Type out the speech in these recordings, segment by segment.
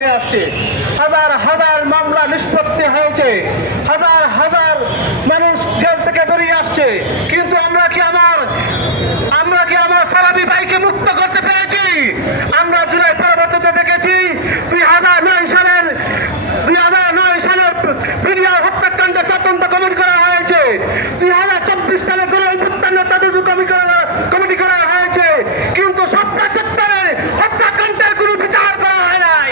হাজার হাজার মামলা নিষ্পত্তি হয়েছে, হাজার হাজার মানুষ জেল থেকে বেরিয়ে আসছে, কিন্তু আমরা কি আমার সারাবি ভাইকে মুক্ত করতে পেরেছি? আমরা জুলাই পরবর্তীতে দেখেছি 2009 সালের পিডিআর হত্যাকাণ্ডের তদন্ত কমিটি করা হয়েছে, 2024 সালে করে অভ্যুত্থানের তদন্ত কমিটি করা হয়েছে, কিন্তু ৭৭ হত্যাকাণ্ডের কোনো বিচার করা হয় নাই।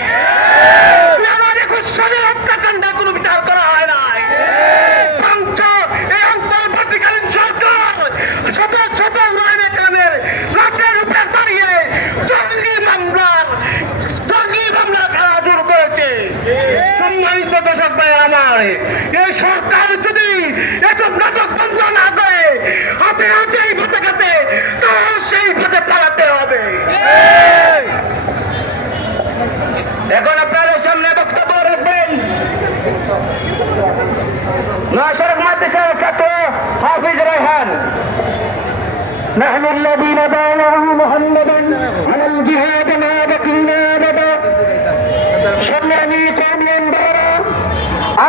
2021 সালের হত্যাকাণ্ডের কোনো বিচার করা হয় নাই। বরঞ্চ এই অন্তর্বর্তীকালীন সরকার শত শত রায়নের লাশের উপর দাঁড়িয়ে জঙ্গি মামলা খেলাধুল করেছে। সম্মানিত দর্শক ভাই আমার, এই সরকার যদি এসব নাটক বন্ধ না করে হাসিনা যেই পথে গেছে তো সেই পথে পালাতে হবে। এখন আপনাদের সামনে বক্তব্য রাখবেন নয়াসড়ক মাদ্রাসার ছাত্র হাফিজ রায়হান। نحن الذين بايعوا محمدا على الجهاد ما بقينا أبدا। সম্মানিত কর্মীরা,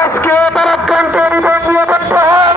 আজকে পরাক্রান্ত নিবন্ধন